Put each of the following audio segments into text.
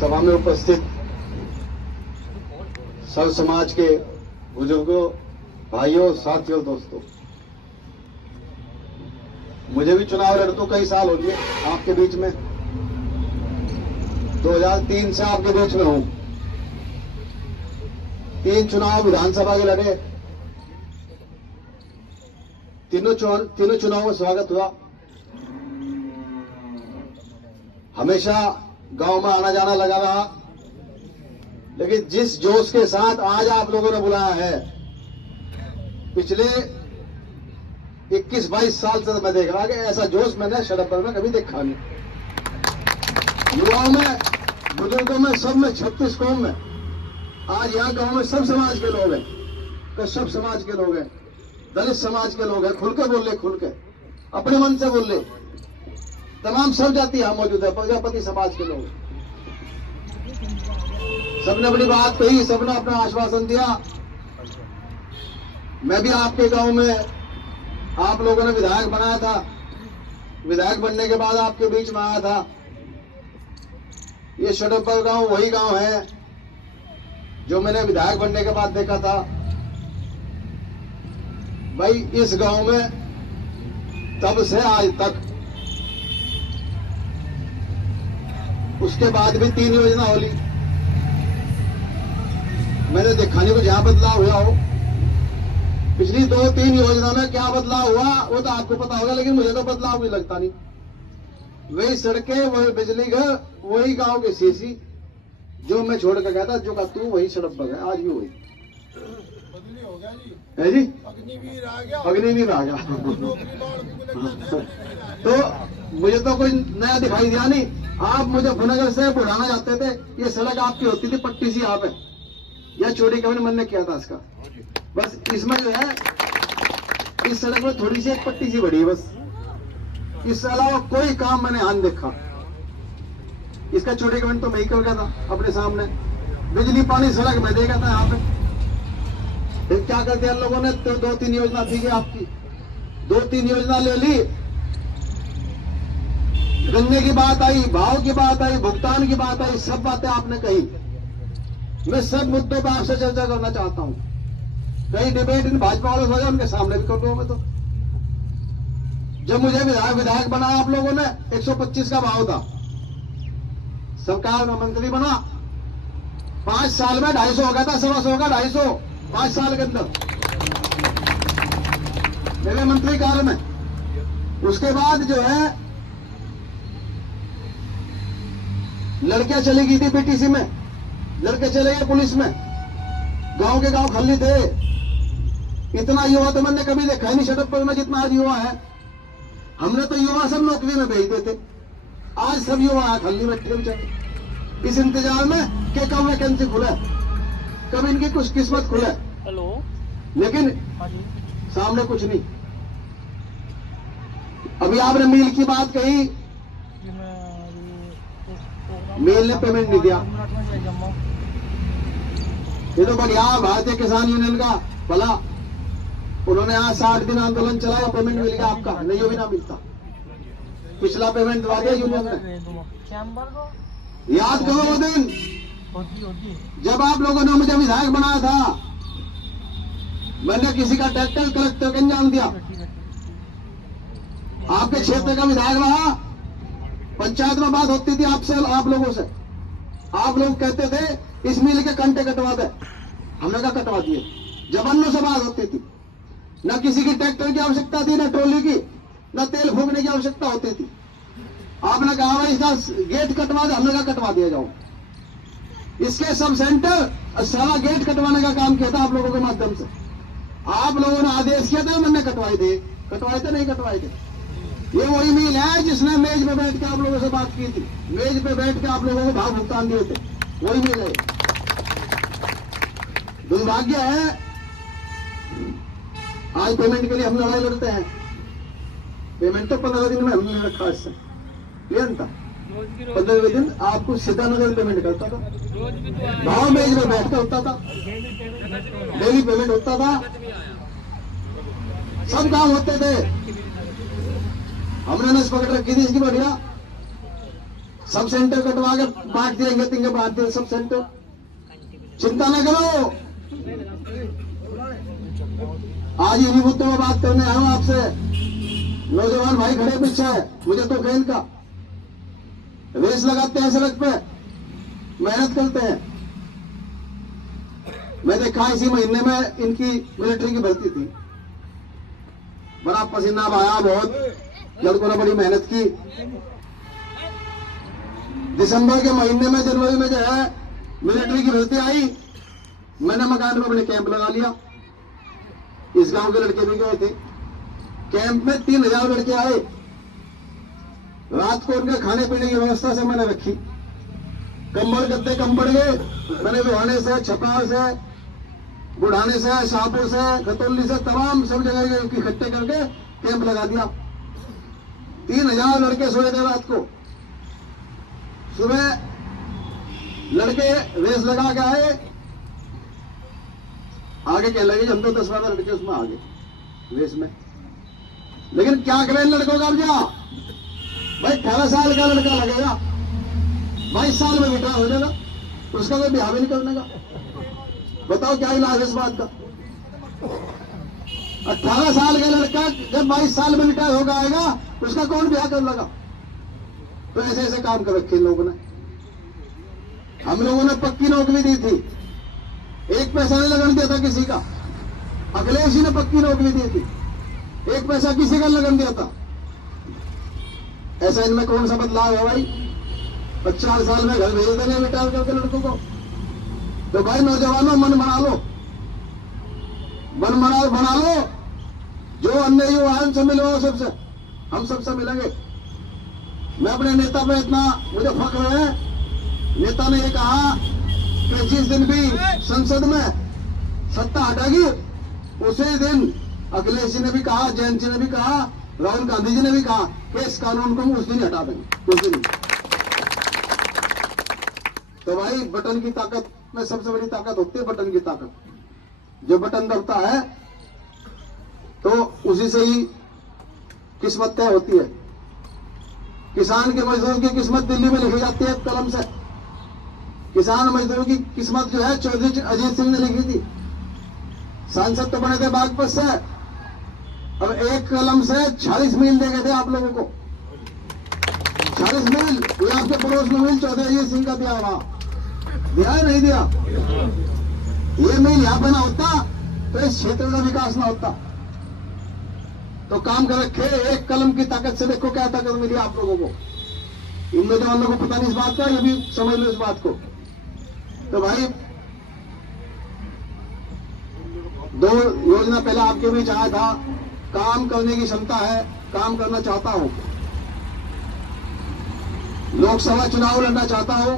सभा में उपस्थित सर्व समाज के बुजुर्गों, भाइयों, साथियों, दोस्तों, मुझे भी चुनाव लड़ते कई साल हो गए आपके बीच में। 2003 से आपके बीच में हूं। 3 चुनाव विधानसभा के लड़े, तीनों चुनावों में स्वागत हुआ। हमेशा गांव में आना जाना लगा रहा, लेकिन जिस जोश के साथ आज आप लोगों ने बुलाया है, पिछले 21-22 साल से मैं देख रहा कि ऐसा जोश मैंने शरदपुर में कभी देखा नहीं। युवाओं में, बुजुर्गों में, सब में, 36 कौम में, आज यहाँ गांव में सब समाज के लोग हैं, कश्यप समाज के लोग हैं, दलित समाज के लोग हैं, खुल के बोल ले, खुल के अपने मन से बोल ले। तमाम सब जाति यहाँ मौजूद है, प्रजापति समाज के लोग। सबने अपनी बात कही, सबने अपना आश्वासन दिया। मैं भी आपके गांव में आप लोगों ने विधायक बनाया था, विधायक बनने के बाद आपके बीच में आया था। ये शरदपुर गांव वही गांव है जो मैंने विधायक बनने के बाद देखा था। भाई इस गांव में तब से आज तक, उसके बाद भी 3 योजना होली, मैंने देखा नहीं कुछ यहाँ बदलाव हुआ हो। पिछली 2-3 योजना में क्या बदलाव हुआ वो तो आपको पता होगा, लेकिन मुझे तो बदलाव भी लगता नहीं। वही सड़कें, वही बिजली घर, वही गांव की सीसी जो मैं छोड़ कर गया था, जो का तू वही शरदपुर है, आज भी वही है जी। अग्निवीर आ गया तो मुझे तो कोई नया दिखाई दिया नहीं। आप मुझे भुनगर से बुढ़ाना चाहते थे, ये सड़क आपकी होती थी पट्टी सी यहाँ पे, यह चोरी कभी मन ने किया था इसका। बस इसमें जो है, इस सड़क में थोड़ी सी एक पट्टी सी बढ़ी है बस, इससे अलावा कोई काम मैंने यहाँ देखा। इसका चोरी कमेंट तो मैं ही कर गया था अपने सामने। बिजली पानी सड़क में देगा था यहाँ पे। फिर क्या कर दिया लोगों ने, तो 2-3 योजना थी आपकी, 2-3 योजना ले ली। गन्ने की बात आई, भाव की बात आई, भुगतान की बात आई, सब बातें आपने कही। मैं सब मुद्दों पर आपसे चर्चा करना चाहता हूं। कई डिबेट इन भाजपा वालों से उनके सामने भी कर दूं मैं तो। जब मुझे विधायक बनाया आप लोगों ने, 125 का भाव था, सरकार में मंत्री बना, 5 साल में 250 हो गया था, 125 का 250, 5 साल के अंदर मेरे मंत्री काल में। उसके बाद जो है लड़कियां चली गई थी पीटीसी में, लड़के चले गए पुलिस में, गांव के गांव खाली थे। इतना युवा तो मैंने कभी देखा ही नहीं शरदपुर में जितना आज युवा है। हमने तो युवा सब नौकरी में भेजते थे, आज सब युवा खाली बैठे बेचारे इस इंतजार में कि कब वैकेंसी खुले, कब इनकी कुछ किस्मत खुले। हेलो, लेकिन सामने कुछ नहीं। अभी आपने मील की बात कही, मील ने पेमेंट नहीं दिया। ये तो बढ़िया भारतीय किसान यूनियन का भला, उन्होंने यहाँ 60 दिन आंदोलन चलाया, पेमेंट मिल गया आपका, नहीं हो भी ना मिलता। पिछला पेमेंट दवा दिया यूनियन ने। याद करो वो दिन जब आप लोगों ने मुझे विधायक बनाया था, मैंने किसी का ट्रैक्टर कलेक्टर का जान दिया। आपके क्षेत्र का विधायक रहा, पंचायत में बात होती थी आपसे, आप लोगों से। आप लोग कहते थे इस मिल के कंटे कटवा दे, हमने कहा कटवा दिए। जवानों से बात होती थी, न किसी की ट्रैक्टर की आवश्यकता थी, न ट्रॉली की, न तेल फूकने की आवश्यकता होती थी। आपने कहा भाई इसका गेट कटवा दे, हमने कहा कटवा दिया जाओ। इसके सब सेंटर सारा गेट कटवाने का काम किया था आप लोगों के माध्यम से। आप लोगों ने आदेश किया था, मैंने कटवाए थे नहीं कटवाए थे। ये वही मील है जिसने मेज पे बैठ के आप लोगों से बात की थी, मेज पे बैठ के आप लोगों को भाव भुगतान दिए थे, वही मील है। दुर्भाग्य है आज पेमेंट के लिए हम लड़ाई लड़ते हैं। पेमेंट तो 15 दिन में हमने रखा, इससे क्लियर था। 15 दिन आपको सीतानगर पेमेंट करता था, भाव मेज में बैठ के होता था, डेली पेमेंट होता था, सब काम होते थे। हमने नस पकड़ रखी थी इसकी बढ़िया। सब सेंटर कटवा के बांट देंगे, तिंगे बांट देंगे सब सेंटर, चिंता न करो। आज इन्हीं मुद्दों में बात करने आया हूं आपसे। नौजवान भाई खड़े पीछे है, मुझे तो खेल का रेस लगाते हैं, सड़क पे मेहनत करते हैं। मैं देखा इसी महीने में इनकी मिलिट्री की भर्ती थी, बड़ा पसीना बहाया, बहुत लड़कों ने बड़ी मेहनत की। दिसंबर के महीने में, जनवरी में जो है मिलिट्री की भर्ती आई, मैंने मकान में अपने कैंप लगा लिया। इस गांव के लड़के भी गए थे कैंप में, 3000 लड़के आए। रात को उनके खाने पीने की व्यवस्था से मैंने रखी, कंबल गद्दे कम पड़ गए, मैंने बिहाने से, छपार से, बुढ़ाने से, शाहपुर से, खतौली से, तमाम सब जगह इकट्ठे करके कैंप लगा दिया। 3000 लड़के सोए थे रात को। सुबह लड़के रेस लगा के आए, आगे क्या लगे, हम तो 10-12 लड़के उसमें आ गए रेस में। लेकिन क्या करें लड़कों का, अब जा भाई 18 साल का लड़का लगेगा, 22 साल में रिटायर हो जाएगा, उसका कोई ब्याह भी नहीं करने का। बताओ क्या इलाज है इस बात का। 18 साल का लड़का जब 22 साल में रिटायर होगा आएगा, उसका कौन ब्याह कर लगा। तो ऐसे ऐसे काम कर रखे इन लोगों ने। हम लोगों ने पक्की नौकरी दी थी, एक पैसा नहीं लगन दिया था किसी का। अखिलेश जी ने पक्की नौकरी दी थी, एक पैसा किसी का लगन दिया था। ऐसा इनमें कौन सा बदलाव है भाई। 50 साल में घर भेज देंगे रिटायर करके लड़कों को। तो भाई नौजवानों, मन बना लो, मन बना लो। जो अन्य युवा है उनसे मिलो, सबसे, हम सबसे मिलेंगे। मैं अपने नेता पे इतना मुझे फख्र है, नेता ने ये कहा कि जिस दिन भी संसद में सत्ता हटेगी, उसी दिन अखिलेश जी ने भी कहा, जयंत जी ने भी कहा, राहुल गांधी जी ने भी कहा कि इस कानून को हम उस दिन हटा देंगे, उस दिन। तो भाई बटन की ताकत में सबसे बड़ी ताकत होती है बटन की ताकत। जो बटन दबता है तो उसी से ही किस्मत तय होती है। किसान के मजदूर की किस्मत दिल्ली में लिखी जाती है कलम से। किसान मजदूर की किस्मत जो है चौधरी अजीत सिंह ने लिखी थी। सांसद तो बने थे बागपत से, अब एक कलम से 40 मील दे गए थे आप लोगों को। 40 मील, ये आपके पड़ोस में मील चौधरी अजीत सिंह का दिया हुआ, दिया है नहीं दिया। ये मील यहां बना होता तो इस क्षेत्र का विकास ना होता। तो काम कर रखे, एक कलम की ताकत से देखो क्या ताकत मिली आप लोगों को। इन नौजवानों को पता नहीं इस बात का, ये भी समझ लो इस बात को। तो भाई 2 योजना पहले आपके बीच आया था, काम करने की क्षमता है, काम करना चाहता हूं, लोकसभा चुनाव लड़ना चाहता हूं।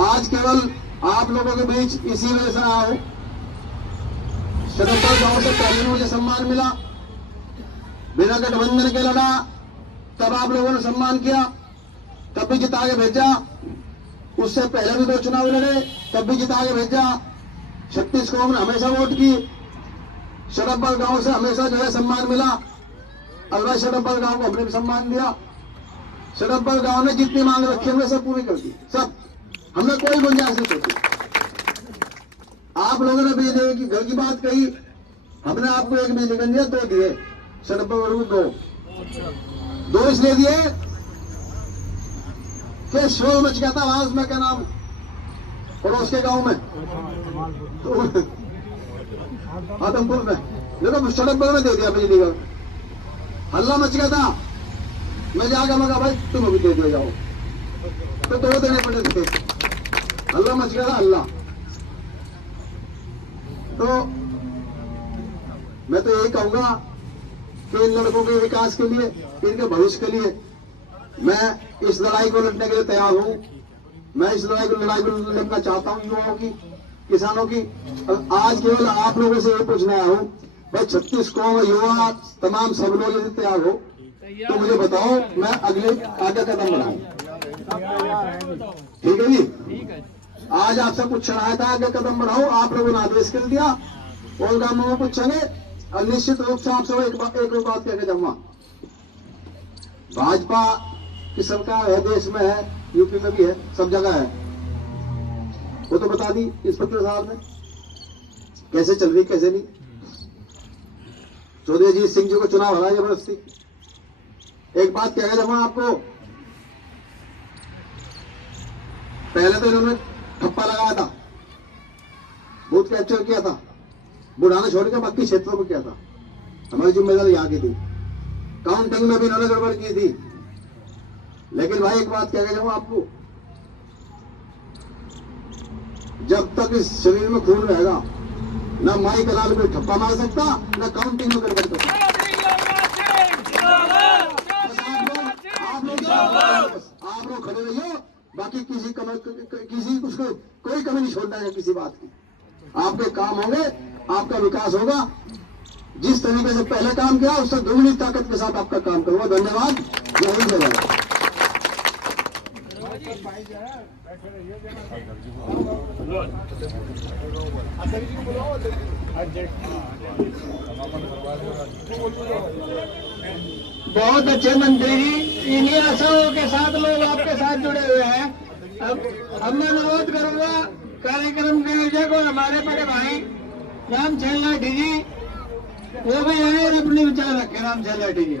आज केवल आप लोगों के बीच इसी वजह से आया हूं। शरद गांव से पहले मुझे सम्मान मिला, बिना गठबंधन के लड़ा, तब आप लोगों ने सम्मान किया, तब भी जिता के भेजा। उससे पहले भी 2 चुनाव लड़े, तब भी जिता के भेजा। 36 को हमने हमेशा वोट की। शरद गांव से हमेशा जो है सम्मान मिला। अल्लाह शरद गांव को हमने भी सम्मान दिया। शरद गांव ने जितनी मांग रखी हमने सब पूरी कर दी, सब, हमने कोई गुंजाइश नहीं छोड़ी। आप लोगों ने बिजली की घर की बात कही, हमने आपको 1 बिजली गन दिया, 2 दिए। शरद को 2 इसलिए दिए कि शोर मच गया था वहां, उसमें क्या नाम, पड़ोस के गांव में, तो आदमपुर में, देखो सड़क में दे दिया बिजली का, हल्ला मच गया था। मैं जाकर मैं कहा भाई तुम अभी दे दिए जाओ, तो 2 देने पड़े थे। हल्ला मच गया था, हल्ला। तो मैं तो यही कहूंगा कि इन लड़कों के विकास के लिए, इनके भविष्य के लिए मैं इस लड़ाई को लड़ने के लिए तैयार हूं। मैं इस लड़ाई को लड़ना चाहता हूं, युवाओं की, किसानों की। आज केवल आप लोगों से ये पूछने आया हूं, भाई 36 कौम युवा तमाम सब लोग यदि तैयार हो तो मुझे बताओ, मैं आगे कदम बढ़ाऊं। ठीक है जी, आज आपसे पूछ रहा था आगे कदम बढ़ाओ, आप लोगों ने आदेश कर दिया, और गांवों में पूछेंगे और निश्चित रूप से आपसे एक बात कह के जाऊंगा। भाजपा की सरकार है, देश में है, यूपी में भी है, सब जगह है। वो तो बता दी इंस्पेक्टर साहब ने कैसे चल रही कैसे नहीं। चौधरी अजीत सिंह जी को चुनाव हरा जबरदस्ती। एक बात कह रहा हूं आपको, पहले तो इन्होंने ठप्पा लगाया था, बूथ कैप्चर किया था, बुढ़ाना छोड़ के बाकी क्षेत्रों में किया था। हमारी जिम्मेदारी यहाँ की थी। काउंटिंग में भी इन्होंने गड़बड़ की थी। लेकिन भाई एक बात कह रहा हूं आपको, जब तक इस शरीर में खून रहेगा न माई कलाल में ठप्पा मार सकता, न काउंटिंग में गड़बड़ कर सकता। आप लोग खड़े रहिए, बाकी किसी उसको कोई कमी नहीं छोड़ना है किसी बात की। आपके काम होंगे, आपका विकास होगा। जिस तरीके से पहले काम किया उससे दुगनी ताकत के साथ आपका काम करूंगा। धन्यवाद। जय हिंद, जय भारत। बहुत अच्छे मंत्री जी, इन्हीं आशाओं के साथ लोग आपके साथ जुड़े हुए हैं। अब मैं अनुरोध करूंगा कार्यक्रम के आयोजक और हमारे बड़े भाई राम लाठी जी, वो भी आए और अपने विचार रखे। राम लाठी जी।